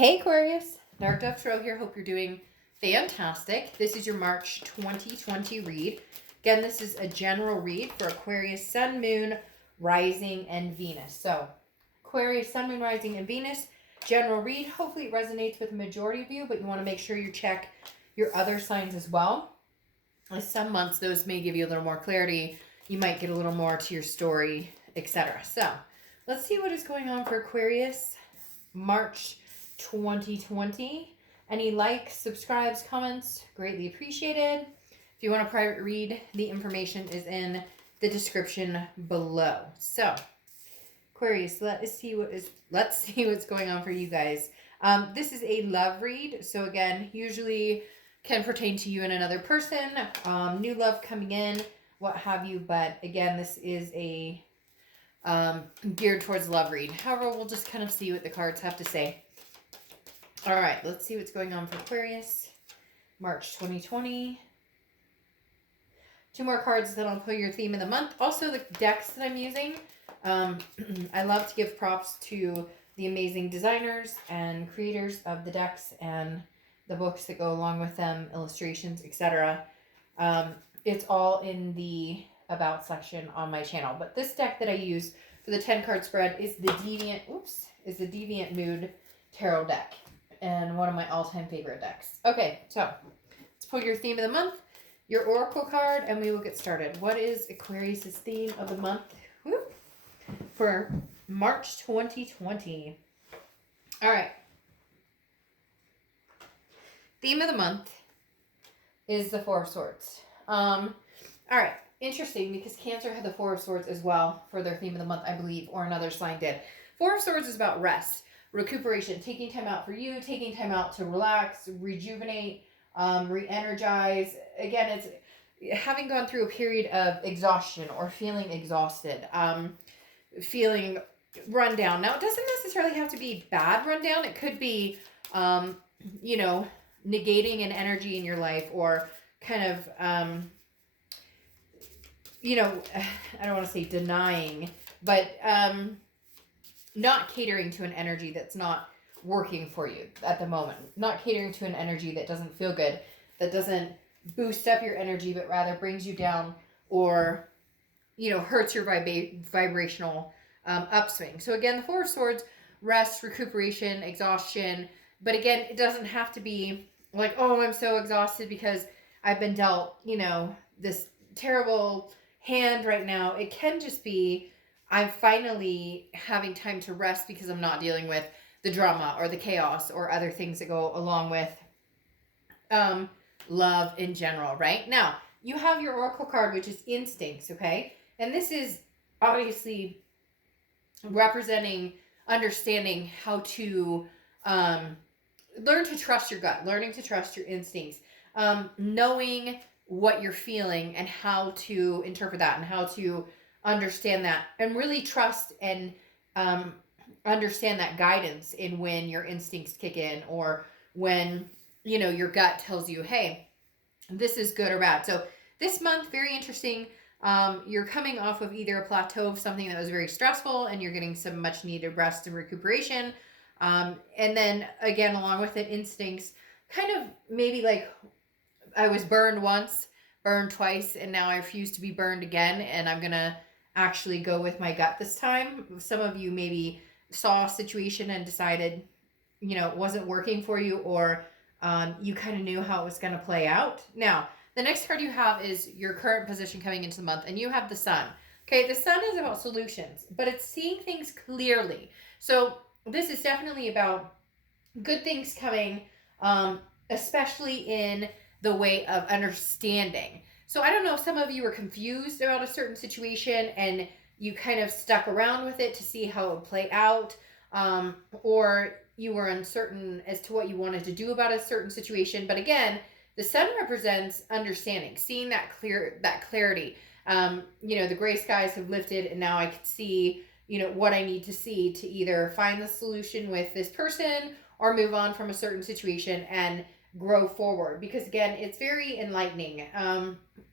Hey Aquarius, Dark Dove Tarot here. Hope you're doing fantastic. This is your March 2020 read. Again, this is a general read for Aquarius, Sun, Moon, Rising, and Venus. So, Aquarius, Sun, Moon, Rising, and Venus, general read. Hopefully it resonates with the majority of you, but you want to make sure you check your other signs as well. As some months, those may give you a little more clarity. You might get a little more to your story, etc. So, let's see what is going on for Aquarius, March 2020. Any likes, subscribes, comments, greatly appreciated. If you want a private read, the information is in the description below. So, Aquarius, let's see what's going on for you guys. This is a love read, so again, usually can pertain to you and another person, new love coming in, what have you. But again, this is a geared towards love read. However, we'll just kind of see what the cards have to say. All right, let's see what's going on for Aquarius, March 2020. Two more cards, then I'll pull your theme of the month. Also, the decks that I'm using, I love to give props to the amazing designers and creators of the decks and the books that go along with them, illustrations, etc. It's all in the About section on my channel. But this deck that I use for the 10 card spread is the Deviant Mood Tarot deck, and one of my all-time favorite decks. Okay, so let's pull your theme of the month, your oracle card, and we will get started. What is Aquarius's theme of the month for March 2020? All right. Theme of the month is the Four of Swords. All right. Interesting, because Cancer had the Four of Swords as well for their theme of the month, I believe, or another sign did. Four of Swords is about rest, recuperation, taking time out for you, taking time out to relax, rejuvenate, re-energize. Again, it's having gone through a period of exhaustion or feeling exhausted, feeling run down. Now, it doesn't necessarily have to be bad run down. It could be, negating an energy in your life, or kind of, I don't want to say denying, but not catering to an energy that's not working for you at the moment. Not catering to an energy that doesn't feel good, that doesn't boost up your energy, but rather brings you down, or, hurts your vibrational upswing. So again, the Four of Swords, rest, recuperation, exhaustion. But again, it doesn't have to be like, oh, I'm so exhausted because I've been dealt, this terrible hand right now. It can just be, I'm finally having time to rest because I'm not dealing with the drama or the chaos or other things that go along with love in general, right? Now, you have your oracle card, which is instincts, okay? And this is obviously representing understanding how to learn to trust your gut, learning to trust your instincts, knowing what you're feeling and how to interpret that and how to understand that, and really trust and understand that guidance in when your instincts kick in, or when, your gut tells you, hey, this is good or bad. So this month, very interesting. You're coming off of either a plateau of something that was very stressful, and you're getting some much needed rest and recuperation. And then again, along with it, instincts, kind of maybe like, I was burned once, burned twice, and now I refuse to be burned again, and I'm going to actually go with my gut this time. Some of you maybe saw a situation and decided, it wasn't working for you, or you kind of knew how it was going to play out. Now, the next card you have is your current position coming into the month, and you have the Sun. Okay, the Sun is about solutions, but it's seeing things clearly. So this is definitely about good things coming, especially in the way of understanding. So I don't know, some of you were confused about a certain situation and you kind of stuck around with it to see how it would play out, or you were uncertain as to what you wanted to do about a certain situation. But again, the Sun represents understanding, seeing that clarity. The gray skies have lifted, and now I can see, what I need to see to either find the solution with this person or move on from a certain situation and grow forward. Because again, it's very enlightening.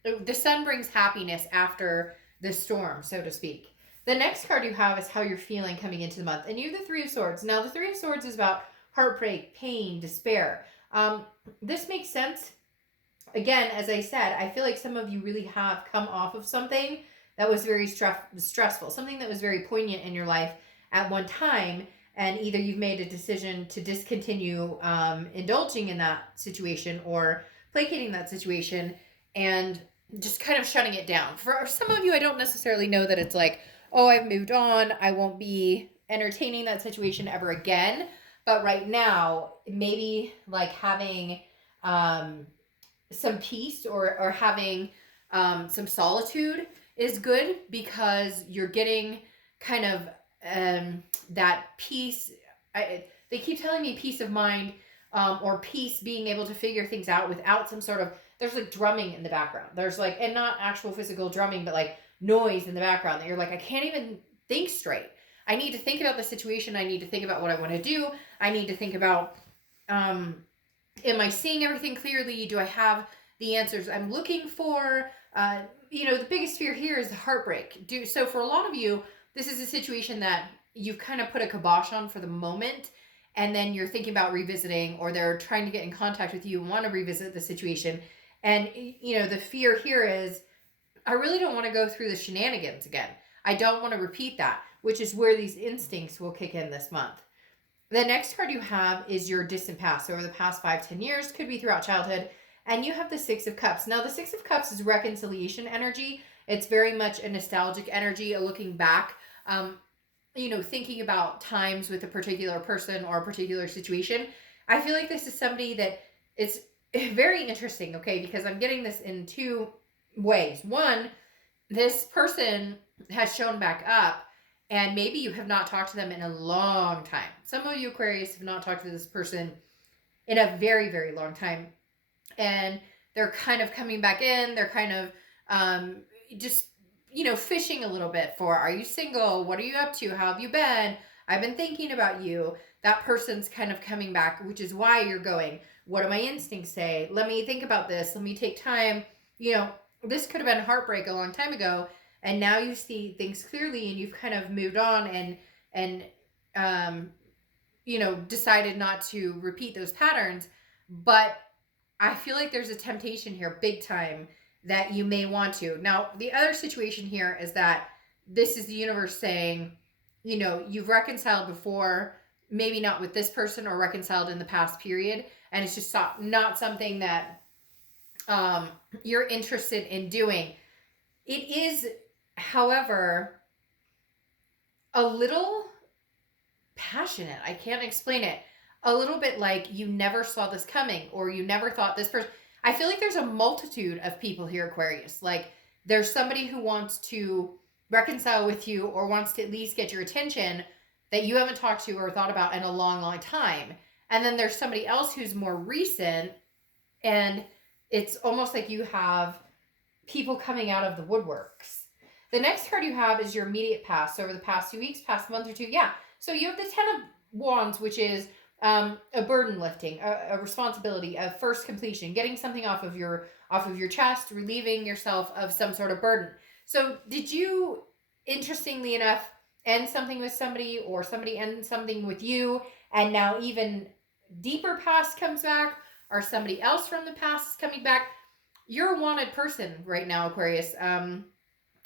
The Sun brings happiness after the storm, so to speak. The next card you have is how you're feeling coming into the month. And you have the Three of Swords. Now, the Three of Swords is about heartbreak, pain, despair. This makes sense. Again, as I said, I feel like some of you really have come off of something that was very stressful, something that was very poignant in your life at one time, and either you've made a decision to discontinue indulging in that situation or placating that situation and just kind of shutting it down. For some of you, I don't necessarily know that it's like, oh, I've moved on, I won't be entertaining that situation ever again. But right now, maybe like having some peace or having some solitude is good, because you're getting kind of that peace. They keep telling me peace of mind, or peace, being able to figure things out without some sort of, there's like drumming in the background. There's like, and not actual physical drumming, but like noise in the background that you're like, I can't even think straight. I need to think about the situation. I need to think about what I want to do. I need to think about, am I seeing everything clearly? Do I have the answers I'm looking for? The biggest fear here is the heartbreak. So for a lot of you, this is a situation that you've kind of put a kibosh on for the moment, and then you're thinking about revisiting, or they're trying to get in contact with you and want to revisit the situation. And, the fear here is, I really don't want to go through the shenanigans again. I don't want to repeat that, which is where these instincts will kick in this month. The next card you have is your distant past. So over the past 5-10 years, could be throughout childhood. And you have the Six of Cups. Now, the Six of Cups is reconciliation energy. It's very much a nostalgic energy, a looking back, thinking about times with a particular person or a particular situation. I feel like this is somebody that it's very interesting, okay, because I'm getting this in two ways. One, this person has shown back up, and maybe you have not talked to them in a long time. Some of you Aquarius have not talked to this person in a very, very long time. And they're kind of coming back in. They're kind of just, fishing a little bit for, are you single? What are you up to? How have you been? I've been thinking about you. That person's kind of coming back, which is why you're going, what do my instincts say? Let me think about this. Let me take time. This could have been heartbreak a long time ago. And now you see things clearly, and you've kind of moved on and decided not to repeat those patterns. But I feel like there's a temptation here, big time, that you may want to. Now, the other situation here is that this is the universe saying, you've reconciled before, maybe not with this person, or reconciled in the past period, and it's just not something that you're interested in doing. It is, however, a little passionate. I can't explain it. A little bit like you never saw this coming, or you never thought this person. I feel like there's a multitude of people here, Aquarius. Like, there's somebody who wants to reconcile with you, or wants to at least get your attention, that you haven't talked to or thought about in a long, long time. And then there's somebody else who's more recent, and it's almost like you have people coming out of the woodworks. The next card you have is your immediate past. So over the past 2 weeks, past month or two. Yeah. So you have the Ten of Wands, which is a burden lifting, a responsibility, a first completion, getting something off of your chest, relieving yourself of some sort of burden. So did you, interestingly enough, end something with somebody, or somebody end something with you, and now even deeper past comes back, or somebody else from the past is coming back? You're a wanted person right now, Aquarius.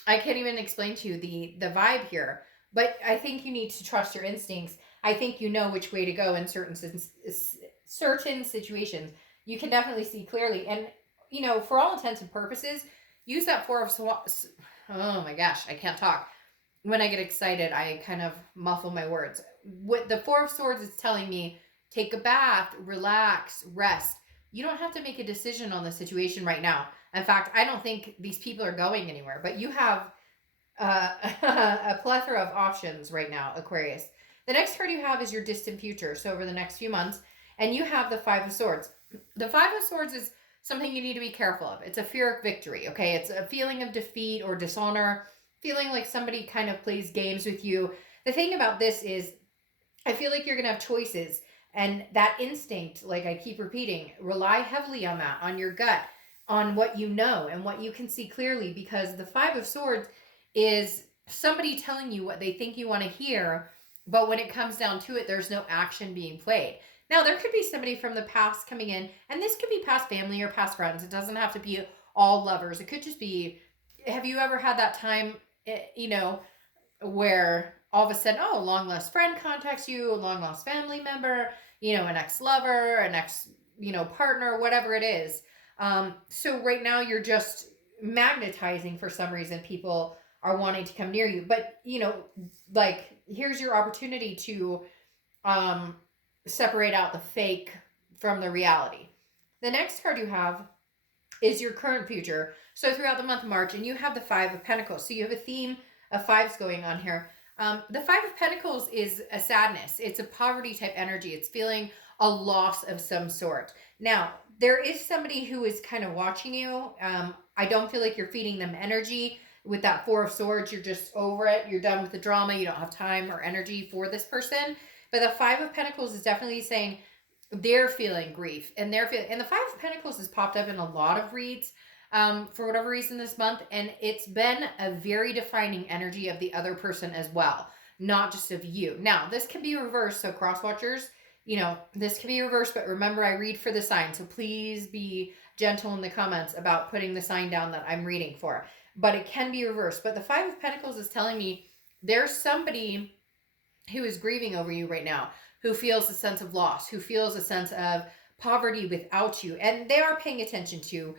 I can't even explain to you the vibe here, but I think you need to trust your instincts. I think you know which way to go in certain situations. You can definitely see clearly. And, for all intents and purposes, use that Four of Swords. Oh my gosh, I can't talk. When I get excited, I kind of muffle my words. What the Four of Swords is telling me, take a bath, relax, rest. You don't have to make a decision on the situation right now. In fact, I don't think these people are going anywhere, but you have a plethora of options right now, Aquarius. The next card you have is your distant future. So over the next few months, and you have the Five of Swords. The Five of Swords is something you need to be careful of. It's a fear of victory, okay? It's a feeling of defeat or dishonor, feeling like somebody kind of plays games with you. The thing about this is, I feel like you're going to have choices, and that instinct, like I keep repeating, rely heavily on that, on your gut, on what you know and what you can see clearly, because the Five of Swords is somebody telling you what they think you want to hear, but when it comes down to it, there's no action being played. Now, there could be somebody from the past coming in, and this could be past family or past friends. It doesn't have to be all lovers. It could just be, have you ever had that time, where all of a sudden, oh, a long lost friend contacts you, a long lost family member, an ex lover, an ex, partner, whatever it is. So right now you're just magnetizing for some reason people are wanting to come near you. But, like, here's your opportunity to separate out the fake from the reality. The next card you have is your current future. So throughout the month of March, and you have the Five of Pentacles. So you have a theme of fives going on here. The Five of Pentacles is a sadness. It's a poverty type energy. It's feeling a loss of some sort. Now, there is somebody who is kind of watching you. I don't feel like you're feeding them energy. With that Four of Swords, you're just over it. You're done with the drama. You don't have time or energy for this person. But the Five of Pentacles is definitely saying they're feeling grief. And the Five of Pentacles has popped up in a lot of reads for whatever reason this month. And it's been a very defining energy of the other person as well, not just of you. Now, this can be reversed. So cross watchers, this can be reversed. But remember, I read for the sign. So please be gentle in the comments about putting the sign down that I'm reading for. But it can be reversed. But the Five of Pentacles is telling me there's somebody who is grieving over you right now, who feels a sense of loss, who feels a sense of poverty without you. And they are paying attention to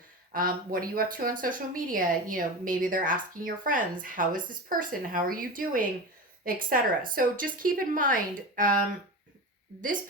what are you up to on social media? Maybe they're asking your friends, how is this person? How are you doing? Etc. So just keep in mind, this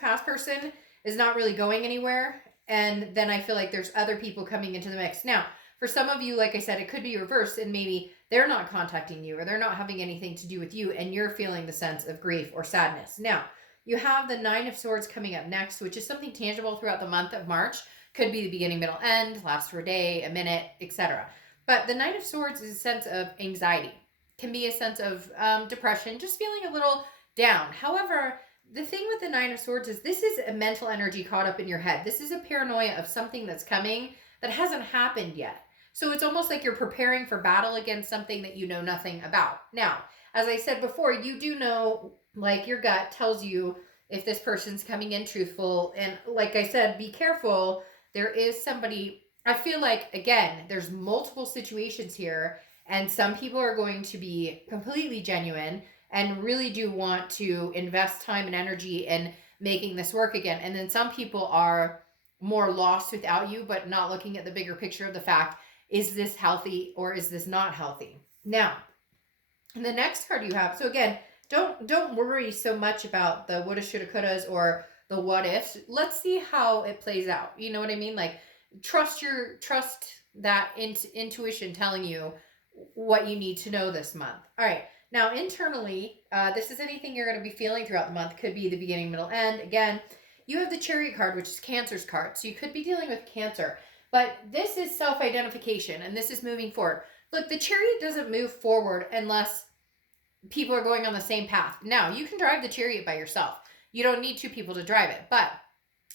past person is not really going anywhere. And then I feel like there's other people coming into the mix. Now, for some of you, like I said, it could be reversed and maybe they're not contacting you or they're not having anything to do with you and you're feeling the sense of grief or sadness. Now, you have the Nine of Swords coming up next, which is something tangible throughout the month of March. Could be the beginning, middle, end, last for a day, a minute, etc. But the Nine of Swords is a sense of anxiety. Can be a sense of depression, just feeling a little down. However, the thing with the Nine of Swords is this is a mental energy caught up in your head. This is a paranoia of something that's coming that hasn't happened yet. So it's almost like you're preparing for battle against something that you know nothing about. Now, as I said before, you do know, like your gut tells you if this person's coming in truthful. And like I said, be careful. There is somebody, I feel like, again, there's multiple situations here. And some people are going to be completely genuine and really do want to invest time and energy in making this work again. And then some people are more lost without you, but not looking at the bigger picture of the fact, is this healthy or is this not healthy? Now, the next card you have, so again, don't worry so much about the woulda, shoulda, couldas or the what ifs. Let's see how it plays out. You know what I mean? Like, trust that intuition telling you what you need to know this month. All right. Now, internally, this is anything you're going to be feeling throughout the month. Could be the beginning, middle, end. Again, you have the Chariot card, which is Cancer's card. So you could be dealing with Cancer. But this is self-identification, and this is moving forward. Look, the Chariot doesn't move forward unless people are going on the same path. Now, you can drive the Chariot by yourself. You don't need two people to drive it. But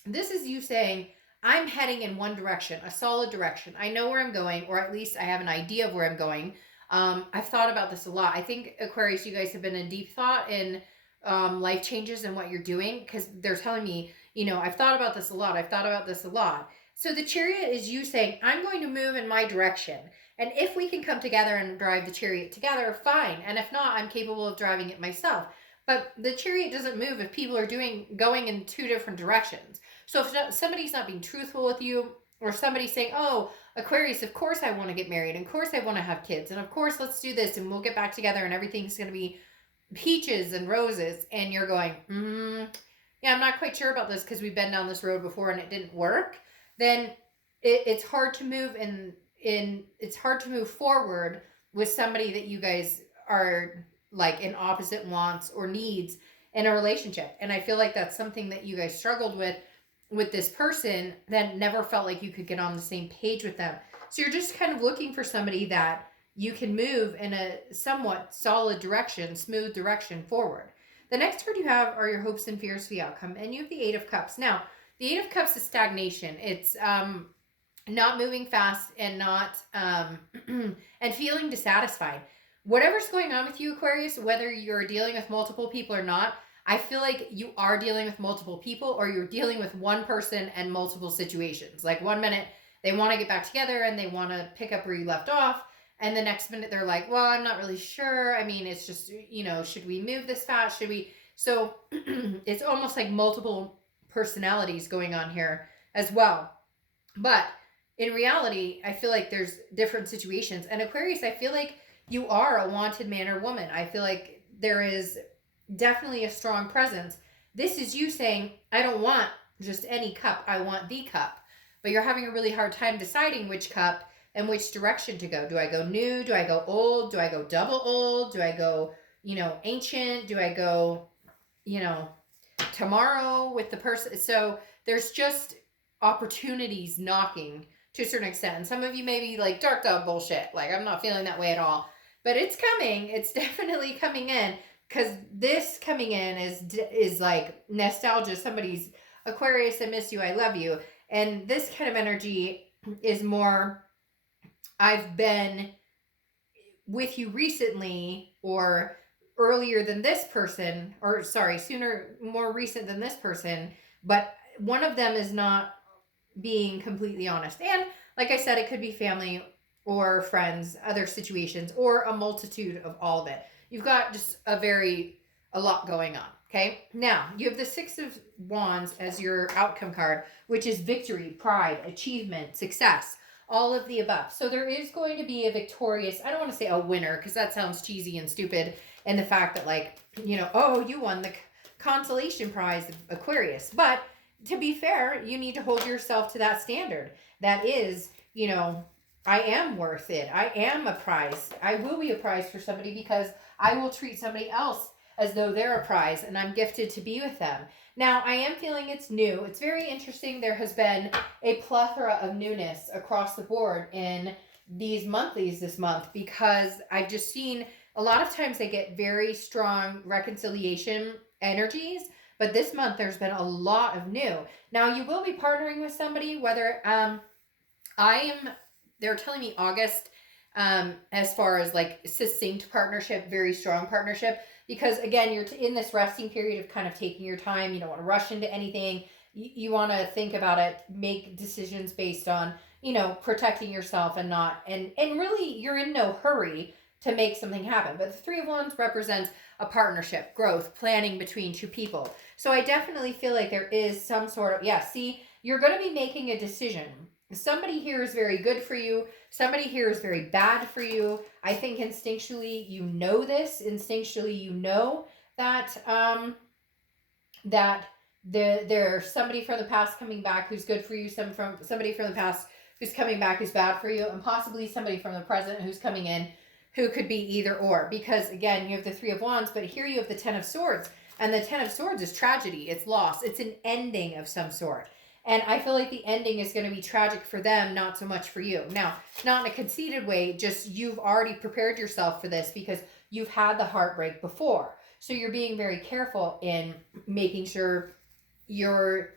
this is you saying, I'm heading in one direction, a solid direction. I know where I'm going, or at least I have an idea of where I'm going. I've thought about this a lot. I think, Aquarius, you guys have been in deep thought in life changes and what you're doing, because they're telling me, I've thought about this a lot. I've thought about this a lot. So the Chariot is you saying, I'm going to move in my direction. And if we can come together and drive the Chariot together, fine. And if not, I'm capable of driving it myself. But the Chariot doesn't move if people are going in two different directions. So if somebody's not being truthful with you, or somebody's saying, oh, Aquarius, of course I want to get married. And of course I want to have kids. And of course, let's do this and we'll get back together and everything's going to be peaches and roses. And you're going, yeah, I'm not quite sure about this because we've been down this road before and it didn't work. Then it's hard to move it's hard to move forward with somebody that you guys are like in opposite wants or needs in a relationship. And I feel like that's something that you guys struggled with this person that never felt like you could get on the same page with them. So you're just kind of looking for somebody that you can move in a somewhat solid direction, smooth direction forward. The next card you have are your hopes and fears for the outcome. And you have the Eight of Cups. Now, the Eight of Cups is stagnation. It's not moving fast and not and feeling dissatisfied. Whatever's going on with you, Aquarius, whether you're dealing with multiple people or not, I feel like you are dealing with multiple people, or you're dealing with one person and multiple situations. Like one minute they want to get back together and they want to pick up where you left off. And the next minute they're like, well, I'm not really sure. I mean, it's just, should we move this fast? Should we? So it's almost like multiple personalities going on here as well. But in reality, I feel like there's different situations. And Aquarius, I feel like you are a wanted man or woman. I feel like there is definitely a strong presence. This is you saying, I don't want just any cup. I want the cup. But you're having a really hard time deciding which cup and which direction to go. Do I go new? Do I go old? Do I go double old? Do I go, ancient? Do I go, tomorrow with the person? So there's just opportunities knocking to a certain extent. And some of you may be like, dark dove bullshit. Like, I'm not feeling that way at all. But it's coming. It's definitely coming in. Because this coming in is like nostalgia. Somebody's Aquarius, I miss you, I love you. And this kind of energy is more, I've been with you recently, or earlier than this person, or sorry, more recent than this person, but one of them is not being completely honest. And like I said, it could be family or friends, other situations, or a multitude of all of it. You've got just a lot going on. Okay. Now you have the Six of Wands as your outcome card, which is victory, pride, achievement, success, all of the above. So there is going to be a victorious, I don't want to say a winner, because that sounds cheesy and stupid. And the fact that like, you won the consolation prize of Aquarius. But to be fair, you need to hold yourself to that standard. That is, I am worth it. I am a prize. I will be a prize for somebody, because I will treat somebody else as though they're a prize and I'm gifted to be with them. Now, I am feeling it's new. It's very interesting. There has been a plethora of newness across the board in these monthlies this month, because I've just seen a lot of times they get very strong reconciliation energies. But this month, there's been a lot of new. Now, you will be partnering with somebody, whether they're telling me August, as far as like succinct partnership, very strong partnership. Because again, you're in this resting period of kind of taking your time. You don't want to rush into anything. You want to think about it, make decisions based on, protecting yourself and not, and really you're in no hurry to make something happen. But the Three of Wands represents a partnership, growth, planning between two people. So I definitely feel like there is some sort of, you're going to be making a decision. Somebody here is very good for you. Somebody here is very bad for you. I think instinctually you know this. Instinctually you know that there's somebody from the past coming back who's good for you. Somebody from the past who's coming back who's bad for you, and possibly somebody from the present who's coming in who could be either or. Because again, you have the Three of Wands, but here you have the Ten of Swords, and the Ten of Swords is tragedy. It's loss. It's an ending of some sort. And I feel like the ending is going to be tragic for them, not so much for you. Now, not in a conceited way, just you've already prepared yourself for this because you've had the heartbreak before. So you're being very careful in making sure you're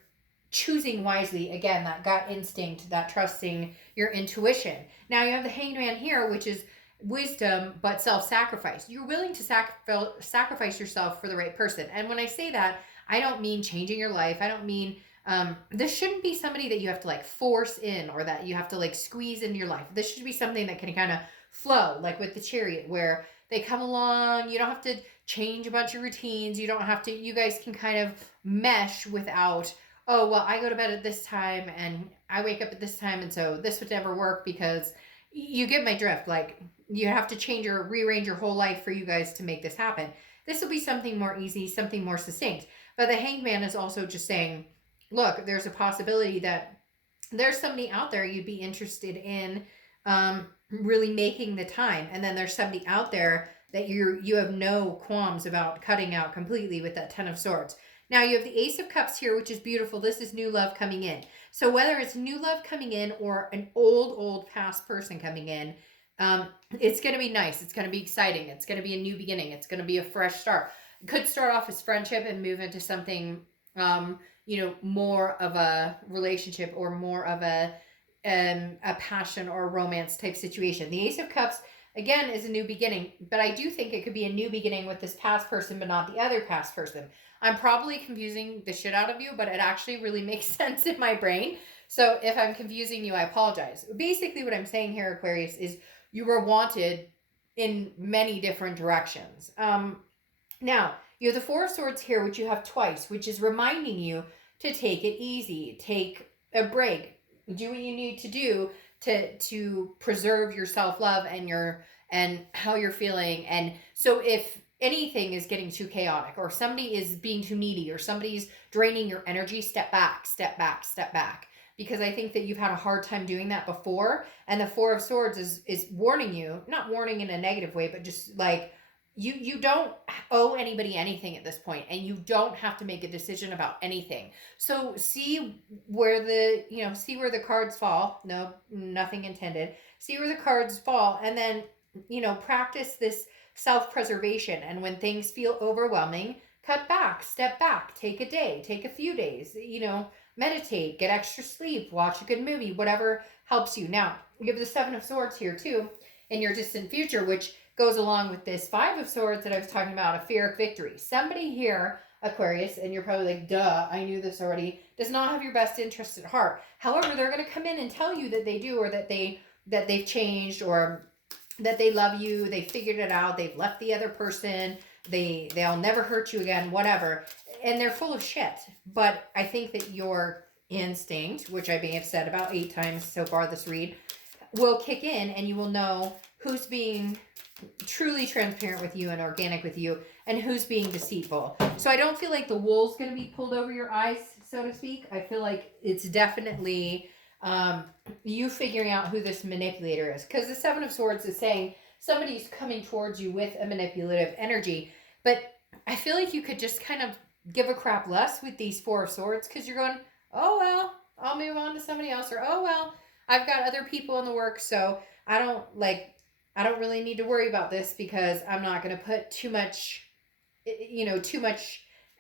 choosing wisely. Again, that gut instinct, that trusting your intuition. Now you have the Hanged Man here, which is wisdom, but self-sacrifice. You're willing to sacrifice yourself for the right person. And when I say that, I don't mean changing your life. I don't mean... this shouldn't be somebody that you have to like force in, or that you have to like squeeze into your life. This should be something that can kind of flow, like with the Chariot, where they come along. You don't have to change a bunch of routines. You don't have to, you guys can kind of mesh without, oh, well, I go to bed at this time and I wake up at this time, and so this would never work, because you get my drift. Like, you have to rearrange your whole life for you guys to make this happen. This will be something more easy, something more succinct. But the Hanged Man is also just saying, look, there's a possibility that there's somebody out there you'd be interested in really making the time. And then there's somebody out there that you have no qualms about cutting out completely with that Ten of Swords. Now you have the Ace of Cups here, which is beautiful. This is new love coming in. So whether it's new love coming in or an old past person coming in, it's going to be nice. It's going to be exciting. It's going to be a new beginning. It's going to be a fresh start. It could start off as friendship and move into something more of a relationship, or more of a passion or romance type situation. The Ace of Cups, again, is a new beginning, but I do think it could be a new beginning with this past person, but not the other past person. I'm probably confusing the shit out of you, but it actually really makes sense in my brain. So if I'm confusing you, I apologize. Basically what I'm saying here, Aquarius, is you were wanted in many different directions. Now, you have the Four of Swords here, which you have twice, which is reminding you to take it easy, take a break, do what you need to do to preserve your self-love and how you're feeling. And so if anything is getting too chaotic, or somebody is being too needy, or somebody's draining your energy, step back, step back, step back. Because I think that you've had a hard time doing that before. And the Four of Swords is warning you, not warning in a negative way, but just like, you don't owe anybody anything at this point, and you don't have to make a decision about anything. So see where the cards fall. No, nothing intended. See where the cards fall, and then practice this self-preservation. And when things feel overwhelming, cut back, step back, take a day, take a few days, meditate, get extra sleep, watch a good movie, whatever helps you. Now, you have the Seven of Swords here too in your distant future, which goes along with this Five of Swords that I was talking about, a fear of victory. Somebody here, Aquarius, and you're probably like, duh, I knew this already, does not have your best interest at heart. However, they're going to come in and tell you that they do, or that they've changed, or that they love you, they figured it out, they've left the other person, they'll never hurt you again, whatever. And they're full of shit. But I think that your instinct, which I may have said about 8 times so far this read, will kick in, and you will know who's being truly transparent with you and organic with you, and who's being deceitful. So I don't feel like the wool's going to be pulled over your eyes, so to speak. I feel like it's definitely you figuring out who this manipulator is, because the Seven of Swords is saying somebody's coming towards you with a manipulative energy. But I feel like you could just kind of give a crap less with these Four of Swords, because you're going, oh well, I'll move on to somebody else, or oh well, I've got other people in the works, so I don't really need to worry about this, because I'm not going to put too much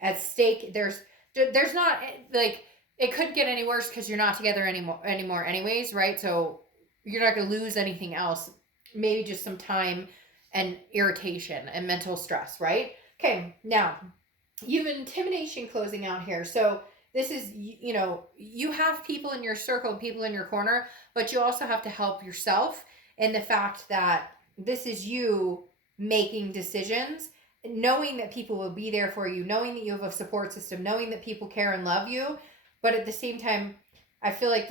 at stake. There's not, like, it couldn't get any worse because you're not together anymore anyways, right? So you're not going to lose anything else. Maybe just some time and irritation and mental stress, right? Okay, now you have intimidation closing out here. So this is, you have people in your circle, people in your corner, but you also have to help yourself. And the fact that this is you making decisions, knowing that people will be there for you, knowing that you have a support system, knowing that people care and love you. But at the same time, I feel like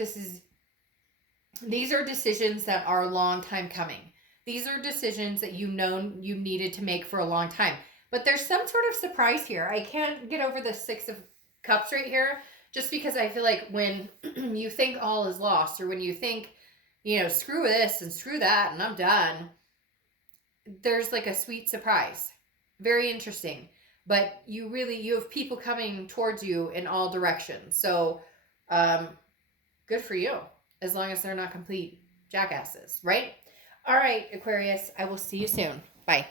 these are decisions that are a long time coming. These are decisions that you needed to make for a long time. But there's some sort of surprise here. I can't get over the Six of Cups right here, just because I feel like when you think all is lost, or when you think, screw this and screw that and I'm done, there's like a sweet surprise. Very interesting. But you have people coming towards you in all directions. So good for you, as long as they're not complete jackasses, right? All right, Aquarius, I will see you soon. Bye.